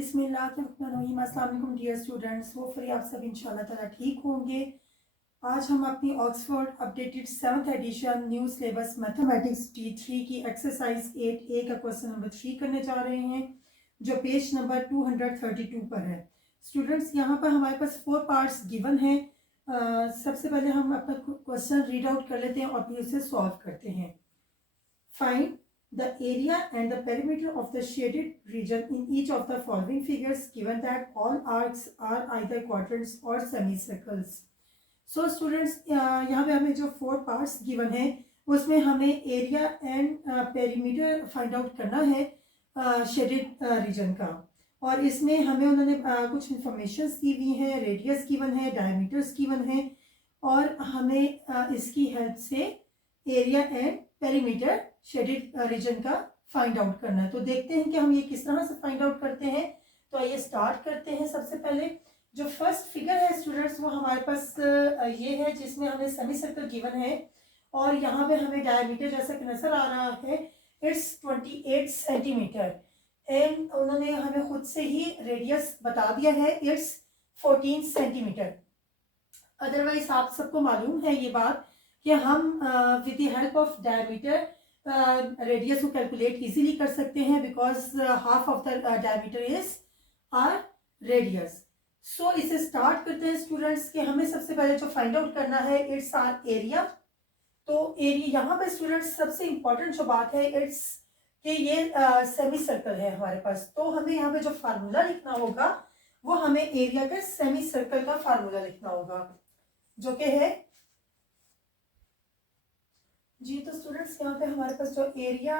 अस्सलाम dear students, hopefully आप सब इंशाल्लाह ताला ठीक होंगे। आज हम अपनी Oxford updated 7th edition new syllabus mathematics T3 की एक्सरसाइज 8A का क्वेश्चन नंबर 3 करने जा रहे हैं, जो पेज नंबर 232 पर है। स्टूडेंट्स, यहाँ पर हमारे पास 4 पार्ट्स गिवन हैं। सबसे पहले हम अपना क्वेश्चन रीड आउट कर लेते हैं और फिर उसे सॉल्व करते हैं। Find the area and the perimeter of the shaded region in each of the following figures given that all arcs are either quadrants or semicircles. So students, यहाँ पे हमें जो 4 parts given है उसमें हमें area and perimeter find out करना है shaded region का, और इसमें हमें उन्होंने कुछ इंफॉर्मेशन दी हुई हैं, रेडियस गिवन है, डायमीटर्स गिवन है, और हमें इसकी हेल्प से area and perimeter shaded region का फाइंड आउट करना है। तो देखते हैं कि हम ये किस तरह से फाइंड आउट करते हैं। तो आइए स्टार्ट करते हैं। सबसे पहले जो फर्स्ट फिगर है स्टूडेंट्स, वो हमारे पास ये है जिसमें हमें सेमी सर्कल गिवन है, और यहाँ पे हमें डायमीटर जैसा कि नजर आ रहा है, इट्स 28 सेंटीमीटर, एंड उन्होंने हमें खुद से ही रेडियस बता दिया है, इट्स 14 सेंटीमीटर। अदरवाइज आप सबको मालूम है ये बात कि हम with the help of diameter radius को कैलकुलेट इजीली कर सकते हैं, because half of the diameter is our radius. So इसे स्टार्ट करते हैं स्टूडेंट्स कि हमें सबसे पहले जो फाइंड आउट करना है, इट्स आर एरिया। तो एरिया यहाँ पे स्टूडेंट्स सबसे इंपॉर्टेंट जो बात है, इट्स कि ये सेमी सर्कल है हमारे पास। तो हमें यहाँ पे जो फार्मूला लिखना होगा वो हमें एरिया के सेमी सर्कल का फार्मूला लिखना होगा, जो कि है जी। तो स्टूडेंट्स, यहाँ पे हमारे पास जो एरिया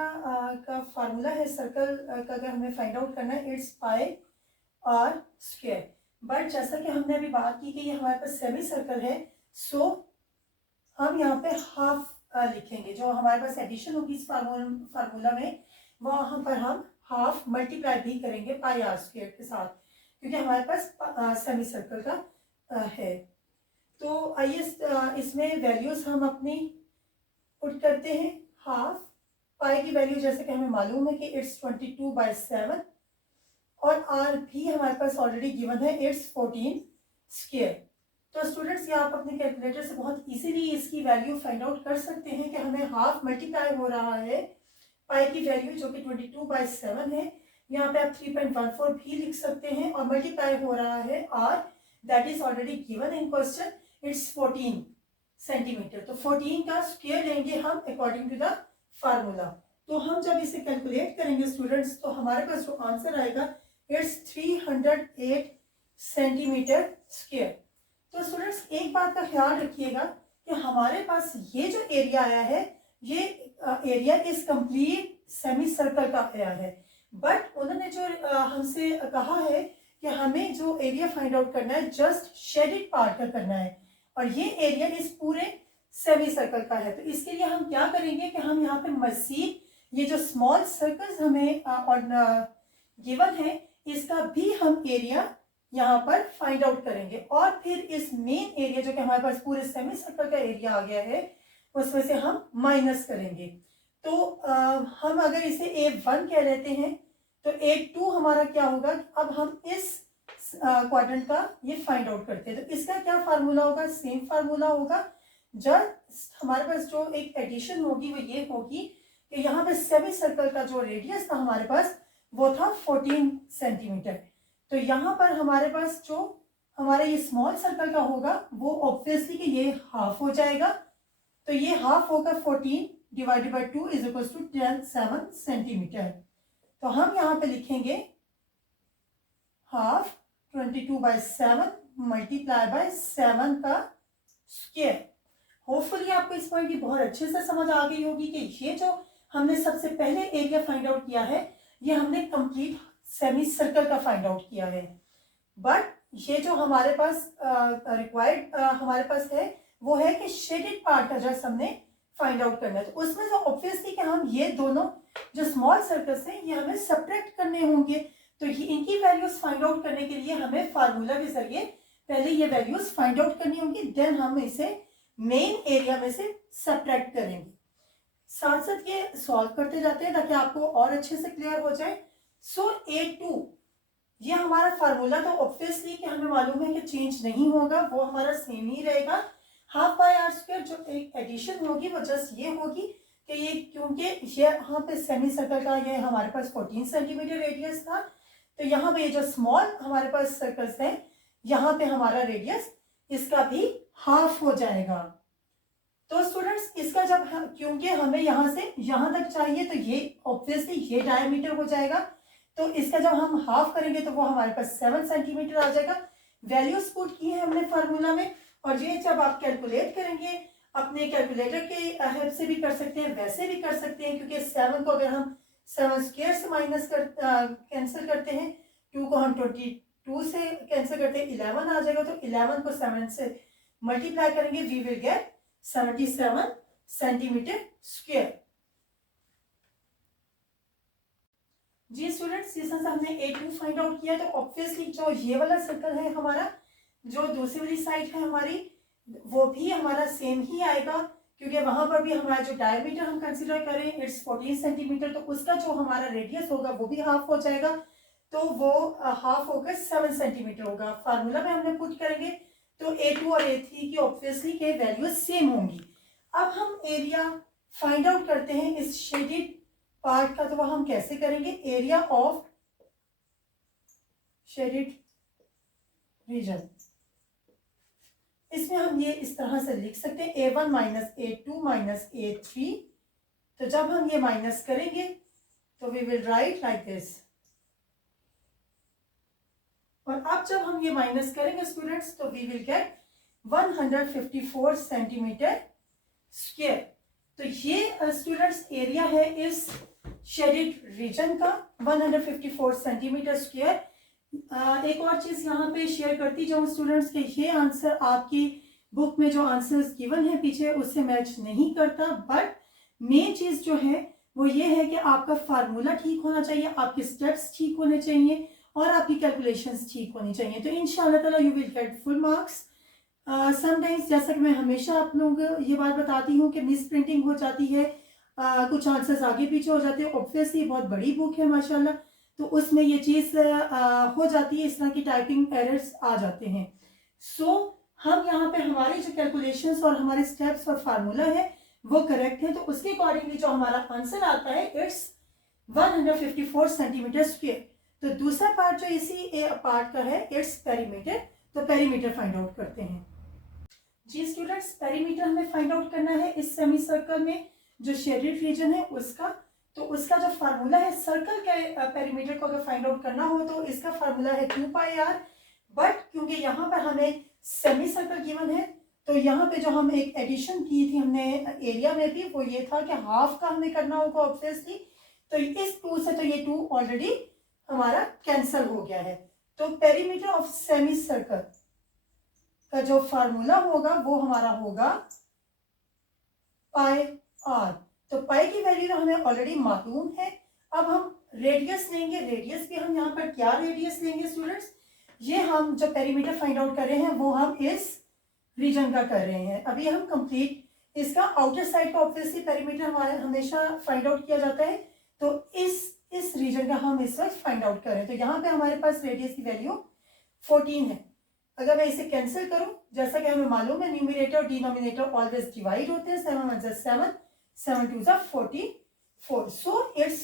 का फार्मूला है सर्कल का, अगर हमें फाइंड आउट करना है, it's pi r square. But जैसा कि हमने अभी बात की कि ये हमारे पास सेमी सर्कल है, सो हम यहाँ पे हाफ लिखेंगे। जो हमारे पास एडिशन होगी इस फार्मूला में, वहाँ पर हम हाफ मल्टीप्लाई भी करेंगे पाई आर स्क्वायर के साथ, क्योंकि हमारे पास सेमी सर्कल का है। तो आइए इसमें वैल्यूज हम अपनी पुट करते हैं। हाफ पाई की वैल्यू जैसे कि हमें मालूम है कि इट्स 22/7, और आर भी हमारे पास ऑलरेडी गिवन है, इट्स 14 स्क्वायर। तो स्टूडेंट्स, ये आप अपने कैलकुलेटर से बहुत इजीली इसकी वैल्यू फाइंड आउट कर सकते हैं कि हमें हाफ मल्टीप्लाई हो रहा है पाई की वैल्यू जो कि 22/7 है। यहाँ पे आप 3.14 भी लिख सकते हैं, और मल्टीप्लाई हो रहा है r, that is already given in question, it's 14 centimetre. तो 14 का स्क्वायर लेंगे हम अकॉर्डिंग टू द फार्मूला। तो हम जब इसे कैलकुलेट करेंगे स्टूडेंट्स, तो हमारे पास जो आंसर आएगा, इट्स 308 सेंटीमीटर स्क्वायर। तो स्टूडेंट्स, एक बात का ख्याल रखिएगा कि हमारे पास ये जो एरिया आया है, ये एरिया इस कंप्लीट सेमी सर्कल का आया है। बट उन्होंने जो हमसे कहा है कि हमें जो एरिया फाइंड आउट करना है, जस्ट शेडेड पार्ट का करना है, और ये एरिया इस पूरे सेमी सर्कल का है। तो इसके लिए हम क्या करेंगे कि हम यहाँ पे मजीद ये जो स्मॉल सर्कल्स हमें गिवन है, इसका भी हम एरिया यहाँ पर फाइंड आउट करेंगे, और फिर इस मेन एरिया जो कि हमारे पास पूरे सेमी सर्कल का एरिया आ गया है, उसमें से हम माइनस करेंगे। तो हम अगर इसे A1 कह लेते हैं, तो A2 हमारा क्या होगा, अब हम इस क्वाड्रेंट का ये फाइंड आउट करते हैं। तो इसका क्या फार्मूला होगा, सेम फार्मूला होगा। जब हमारे पास जो एक एडिशन होगी वो ये होगी कि यहाँ पे सेमी सर्कल का जो रेडियस था हमारे पास, वो था 14 सेंटीमीटर। तो यहाँ पर हमारे पास जो हमारा ये स्मॉल सर्कल का होगा, वो ऑब्वियसली कि ये हाफ हो जाएगा। तो ये हाफ होगा 14 divided by 2 is equal to 7 centimetre. तो हम यहाँ पे लिखेंगे हाफ 22/7 मल्टीप्लाई बाय 7 का स्क्वायर। होपफुली आपको इस पॉइंट की बहुत अच्छे से समझ आ गई होगी कि ये जो हमने सबसे पहले एरिया फाइंड आउट किया है, ये हमने कंप्लीट सेमी सर्कल का फाइंड आउट किया है। बट ये जो हमारे पास रिक्वायर्ड हमारे पास है, वो है कि शेडेड पार्ट का जस्ट हमने फाइंड आउट करना है। तो उसमें जो ऑब्वियसली कि हम ये दोनों जो स्मॉल सर्कल्स हैं, ये हमें सब्ट्रैक्ट करने होंगे। तो इनकी वैल्यूज फाइंड आउट करने के लिए हमें फार्मूला के जरिए पहले ये वैल्यूज फाइंड आउट करनी होंगी, देन हम इसे मेन एरिया में से सब्ट्रैक्ट करेंगे। साथ साथ ये सॉल्व करते जाते हैं ताकि आपको और अच्छे से क्लियर हो जाए। सो A2 ये हमारा फार्मूला तो ऑब्वियसली कि हमें मालूम है कि चेंज नहीं होगा, वो हमारा सेम ही रहेगा। हाफ बाय आर स्क्वायर जो एक एडिशन होगी वो जस्ट ये होगी कि ये, क्योंकि ये यहाँ पे सेमी सर्कल का ये हमारे पास 14 सेंटीमीटर रेडियस था, तो यहाँ पे ये जो स्मॉल हमारे पास सर्कल्स हैं, यहाँ पे हमारा रेडियस इसका भी हाफ हो जाएगा। तो स्टूडेंट्स इसका जब क्योंकि हमें यहाँ से यहाँ तक चाहिए तो ये ऑब्वियसली ये डायमीटर हो जाएगा, तो इसका जब हम हाफ करेंगे तो वो हमारे पास 7 सेंटीमीटर आ जाएगा। वैल्यूज पुट की है हमने फार्मूला में, और ये जब आप कैलकुलेट करेंगे अपने कैलकुलेटर के हेल्प से भी कर सकते हैं, वैसे भी कर सकते हैं, क्योंकि 7 को अगर हम 7 स्क्वायर से माइनस कैंसिल करते हैं, 2 को हम 22 से कैंसिल करते हैं, 11 आ जाएगा, तो 11 को 7 से मल्टीप्लाई करेंगे, we will get 77 centimetre square. जी स्टूडेंट्स, जिस तरह से हमने A2 फाइंड आउट किया, तो ऑब्वियसली जो ये वाला सर्कल है हमारा, जो दूसरी वाली साइड है हमारी, वो भी हमारा सेम ही आएगा, क्योंकि वहां पर भी हमारा जो डायमीटर हम कंसीडर करें इट्स 14 सेंटीमीटर, तो उसका जो हमारा रेडियस होगा वो भी हाफ हो जाएगा, तो वो हाफ होकर 7 सेंटीमीटर होगा। फार्मूला में हमने पुट करेंगे तो A2 और A3 की ऑब्वियसली के वैल्यूज सेम होंगी। अब हम एरिया फाइंड आउट करते हैं इस शेडेड पार्ट का, तो वह हम कैसे करेंगे, एरिया ऑफ शेडेड रीजन, इसमें हम ये इस तरह से लिख सकते हैं A1 minus A2 minus A3, तो जब हम ये माइनस करेंगे तो we will write like this, और अब जब हम ये माइनस करेंगे स्टूडेंट्स तो we will get 154 centimetre square. तो ये स्टूडेंट्स एरिया है इस शेडेड रीजन का 154 सेंटीमीटर स्क्वायर। एक और चीज यहाँ पे शेयर करती जाऊँ स्टूडेंट्स के, ये आंसर आपकी बुक में जो आंसर्स गिवन है पीछे उससे मैच नहीं करता, बट मेन चीज जो है वो ये है कि आपका फार्मूला ठीक होना चाहिए, आपके स्टेप्स ठीक होने चाहिए और आपकी कैलकुलेशंस ठीक होनी चाहिए, तो इंशाल्लाह ताला you will get full marks. Sometimes जैसा कि मैं हमेशा आप लोगों को ये बात बताती हूँ कि मिस प्रिंटिंग हो जाती है, कुछ आंसर्स आगे पीछे हो जाते हैं, ऑब्वियसली बहुत बड़ी बुक है माशाल्लाह, तो उसमें ये चीज़ हो जाती है, इस तरह की टाइपिंग एरर्स आ जाते हैं। सो हम यहाँ पे हमारे जो कैलकुलेशंस और हमारे स्टेप्स और फार्मूला है वो करेक्ट है, तो उसके अकॉर्डिंगली जो हमारा आंसर आता है इट्स 154 सेंटीमीटर स्क्वायर। तो दूसरा पार्ट जो इसी पार्ट का है इट्स पेरीमीटर, तो पेरीमीटर फाइंड आउट करते हैं। जी स्टूडेंट्स, पेरीमीटर हमें फाइंड आउट करना है इस सेमी सर्कल में जो शेडेड रीजन है उसका, तो उसका जो फार्मूला है सर्कल के पेरीमीटर को अगर फाइंड आउट करना हो तो इसका फार्मूला है 2 पाई आर, बट क्योंकि यहाँ पर हमें सेमी सर्कल गिवन है तो यहाँ पे जो हम एक एडिशन की थी हमने एरिया में भी, वो ये था कि हाफ का हमें करना होगा ऑब्वियसली, तो इस 2 से तो ये 2 ऑलरेडी हमारा कैंसल हो गया है, तो पेरीमीटर ऑफ सेमी सर्कल का जो फार्मूला होगा वो हमारा होगा पाई आर। तो पाई की वैल्यू तो हमें ऑलरेडी मालूम है। अब हम रेडियस लेंगे, रेडियस भी हम यहाँ पर क्या रेडियस लेंगे स्टूडेंट्स, ये हम जो पेरीमीटर फाइंड आउट कर रहे हैं वो हम इस रीजन का कर रहे हैं। अभी हम कंप्लीट इसका आउटर साइड का ऑब्वियसली पेरीमीटर हमारे हमेशा फाइंड आउट किया जाता है, तो इस रीजन का हम इस वक्त फाइंड आउट करें, तो यहाँ पे हमारे पास रेडियस की वैल्यू 14 है। अगर मैं इसे कैंसिल करूं, जैसा कि हमें मालूम है न्यूमरेटर और डिनोमिनेटर ऑलवेज डिवाइड होते हैं, 7 1 7 7 2 44, सो इट्स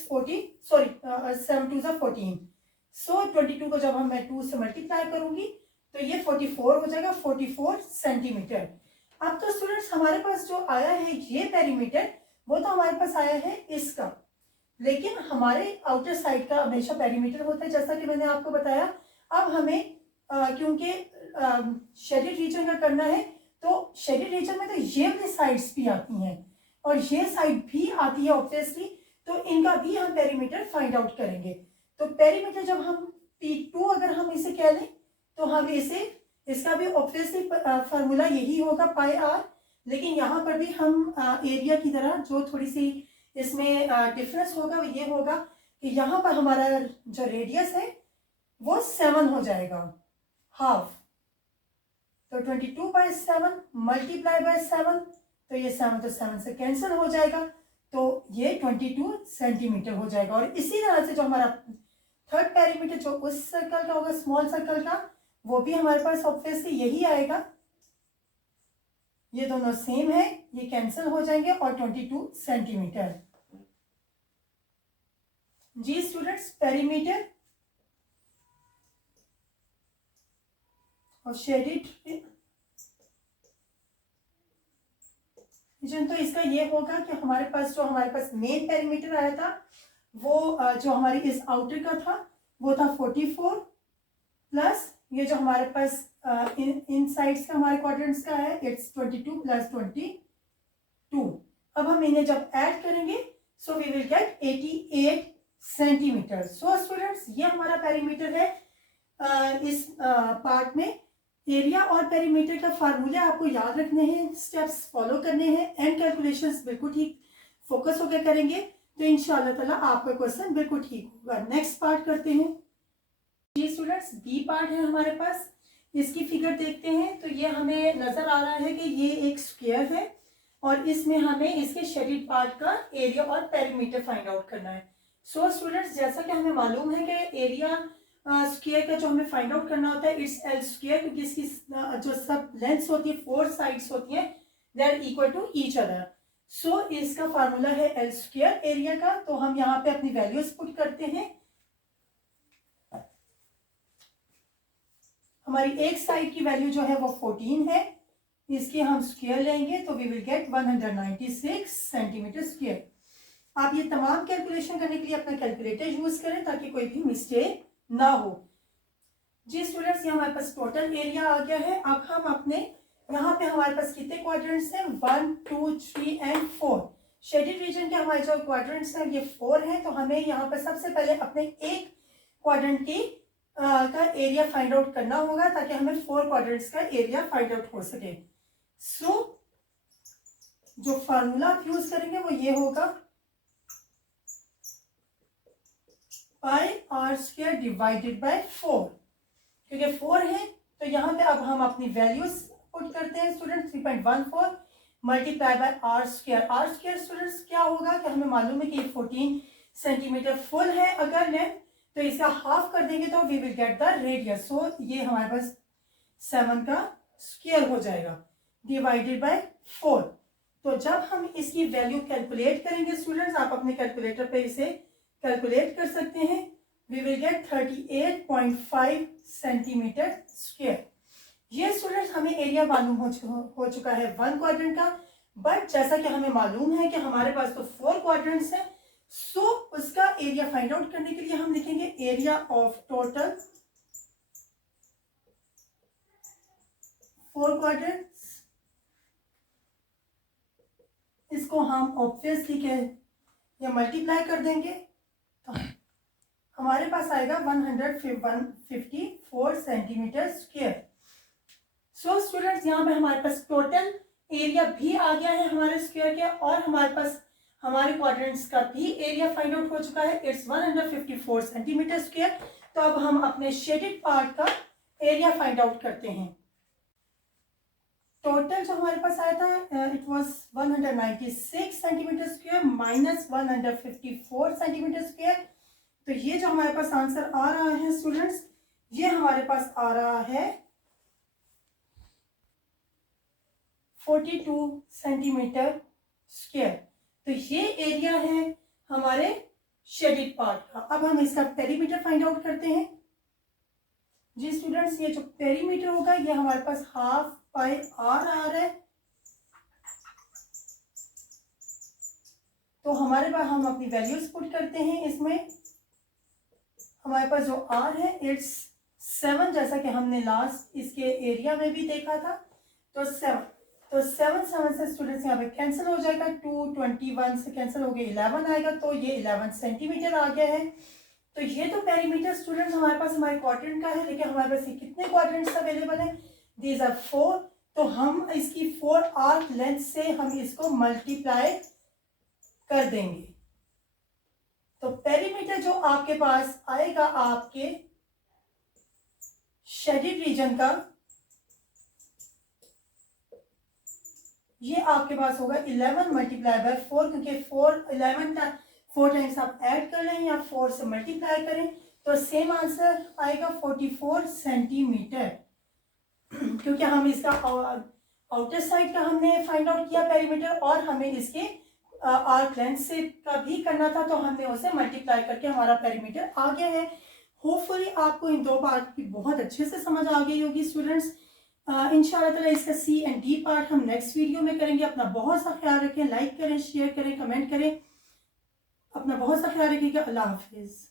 7 2 14, सो 22 को जब हम मैं 2 से मल्टीप्लाई करूंगी तो ये 44 हो जाएगा, 44 सेंटीमीटर। अब तो स्टूडेंट्स हमारे पास जो आया है ये पेरीमीटर वो तो हमारे पास आया है इसका, लेकिन हमारे आउटर साइड का हमेशा पेरीमीटर होता है जैसा कि मैंने आपको बताया। अब हमें क्योंकि शेडेड रीजन का करना है तो शेडेड रीजन में तो ये वाली साइड्स भी आती हैं और ये साइड भी आती है ऑब्वियसली, तो इनका भी हम पेरीमीटर फाइंड आउट करेंगे। तो पेरीमीटर जब हम P2 अगर हम इसे कह लें तो हम इसे इसका भी ऑब्वियसली फार्मूला यही होगा पाई आर, लेकिन यहाँ पर भी हम एरिया की तरह जो थोड़ी सी इसमें डिफरेंस होगा वो ये होगा कि यहाँ पर हमारा जो रेडियस है वो 7 हो जाएगा, हाफ, तो 22/7 मल्टीप्लाई बाय 7, तो ये 7 तो 7 से कैंसिल हो जाएगा, तो ये 22 सेंटीमीटर हो जाएगा। और इसी तरह से जो हमारा थर्ड पेरीमीटर जो उस सर्कल का होगा, स्मॉल सर्कल का, वो भी हमारे पास ऑब्वियसली यही आएगा। ये दोनों सेम है, ये कैंसिल हो जाएंगे और 22 सेंटीमीटर। जी स्टूडेंट्स, पेरीमीटर और शेडेड रीजन, तो इसका ये होगा कि हमारे पास मेन पेरीमीटर आया था वो जो हमारी इस आउटर का था वो था 44 प्लस ये जो हमारे पास इन साइड्स का हमारे क्वाड्रेंट्स का है इट्स 22 प्लस 22। अब हम इन्हें जब ऐड करेंगे so we will get 88 centimetre. So students, ये हमारा पेरीमीटर है। इस पार्ट में एरिया और पेरीमीटर का फार्मूला आपको याद रखने हैं, स्टेप्स फॉलो करने हैं एंड कैलकुलेशंस बिल्कुल ठीक फोकस होकर करेंगे तो इंशाल्लाह ताला आपका क्वेश्चन बिल्कुल ठीक होगा। नेक्स्ट पार्ट करते हैं। जी स्टूडेंट्स, बी पार्ट है हमारे पास। इसकी फिगर देखते हैं तो ये हमें नजर आ रहा है कि ये एक स्क्वायर है और इसमें हमें इसके शेडेड पार्ट का एरिया और पेरीमीटर फाइंड आउट करना है। सो स्टूडेंट्स, जैसा कि हमें मालूम है कि एरिया स्क्वायर का जो हमें फाइंड आउट करना होता है इट्स एल स्क्वायर, क्योंकि इसकी जो सब लेंथ्स होती है 4 साइड्स होती हैं they are equal to each other. So इसका फार्मूला है एल स्क्वायर एरिया का। तो हम यहाँ पे अपनी वैल्यूज पुट करते हैं। हमारी एक साइड की वैल्यू जो है वो 14 है, इसकी हम स्क्वायर लेंगे तो we will get 196 centimetre square. आप ये तमाम कैलकुलेशन करने के लिए अपना कैलकुलेटर यूज करें ताकि कोई भी मिस्टेक ना हो। जी स्टूडेंट्स, ये हमारे पास टोटल एरिया आ गया है। अब हम अपने यहाँ पे हमारे पास कितने क्वाड्रेंट्स हैं 1 2 3 एंड 4। शेडेड रीजन के हमारे जो क्वाड्रेंट्स हैं ये 4 हैं। तो हमें यहाँ पर सबसे पहले अपने एक क्वाड्रेंट की का एरिया फाइंड आउट करना होगा ताकि हमें 4 क्वाड्रेंट्स का एरिया फाइंड आउट हो सके। सो जो फार्मूला आप यूज करेंगे वो ये होगा पाई आर स्क्वायर डिवाइडेड बाय 4। क्योंकि 4 है तो यहाँ पे अब हम अपनी वैल्यूज पुट करते हैं student. 3.14 multiply by r square. R square students क्या होगा कि हमें मालूम है कि 14 सेंटीमीटर फुल है अगर लेंथ, तो इसका हाफ कर देंगे तो we will get the radius. So ये हमारे पास 7 का स्क्वायर हो जाएगा डिवाइडेड बाय 4। तो जब हम इसकी वैल्यू कैलकुलेट करेंगे स्टूडेंट्स, आप अपने कैलकुलेटर पे इसे कैलकुलेट कर सकते हैं। We will get 38.5 centimetre square. ये स्टूडेंट्स हमें एरिया मालूम हो चुका है 1 क्वाड्रेंट का। बट जैसा कि हमें मालूम है कि हमारे पास तो 4 क्वाड्रेंट्स हैं, सो उसका एरिया फाइंड आउट करने के लिए हम लिखेंगे एरिया ऑफ टोटल 4 क्वाड्रेंट्स। इसको हम ऑब्वियसली या मल्टीप्लाई कर देंगे तो हमारे पास आएगा 154 सेंटीमीटर स्क्वायर। सो स्टूडेंट्स, यहाँ पे हमारे पास टोटल एरिया भी आ गया है हमारे स्क्वायर के और हमारे पास हमारे क्वाड्रेंट्स का भी एरिया फाइंड आउट हो चुका है इट्स 154 सेंटीमीटर स्क्वायर। तो अब हम अपने शेडेड पार्ट का एरिया फाइंड आउट करते हैं। टोटल जो हमारे पास आया था it was 196 centimetre square minus 154 centimetre square. तो ये जो हमारे पास आंसर आ रहा है स्टूडेंट्स, ये हमारे पास आ रहा है 42 सेंटीमीटर स्क्वायर। तो ये एरिया है हमारे शेडेड पार्ट का। अब हम इसका पेरीमीटर फाइंड आउट करते हैं। जी स्टूडेंट्स, ये जो पेरीमीटर होगा ये हमारे पास हाफ पाई आर आ रहा है। तो हमारे पास हम अपनी वैल्यूज पुट करते हैं। इसमें हमारे पास जो आर है इट्स 7, जैसा कि हमने लास्ट इसके एरिया में भी देखा था। तो 7 से स्टूडेंट्स यहाँ पे कैंसिल हो जाएगा। 221 से कैंसिल हो गया 11 आएगा, तो ये 11 सेंटीमीटर आ गया है। तो ये तो पेरीमीटर स्टूडेंट्स हमारे पास हमारे क्वाड्रेंट का है, लेकिन हमारे पास ये कितने क्वाड्रेंट्स अवेलेबल हैं, दीज आर 4। तो हम इसकी 4 आर्क लेंथ से हम इसको मल्टीप्लाई कर देंगे। तो पेरीमीटर जो आपके पास आएगा आपके शेडेड रीजन का, ये आपके पास होगा 11 मल्टीप्लाई बाय 4, क्योंकि 4 टाइम्स आप ऐड कर लें या 4 से मल्टीप्लाई करें तो सेम आंसर आएगा 44 सेंटीमीटर, क्योंकि हम इसका आउटर साइड का हमने फाइंड आउट किया पेरीमीटर, और हमें इसके आर्क लेंथ से का भी करना था, तो हमने उसे मल्टीप्लाई करके हमारा पेरीमीटर आ गया है। होपफुली आपको इन दो पार्ट की बहुत अच्छे से समझ आ गई होगी स्टूडेंट्स। इंशाल्लाह ताला इसका सी एंड डी पार्ट हम नेक्स्ट वीडियो में करेंगे। अपना बहुत सा ख्याल रखें, लाइक करें, शेयर करें, कमेंट करें, अपना बहुत सा ख्याल रखिएगा। अल्लाह हाफिज़।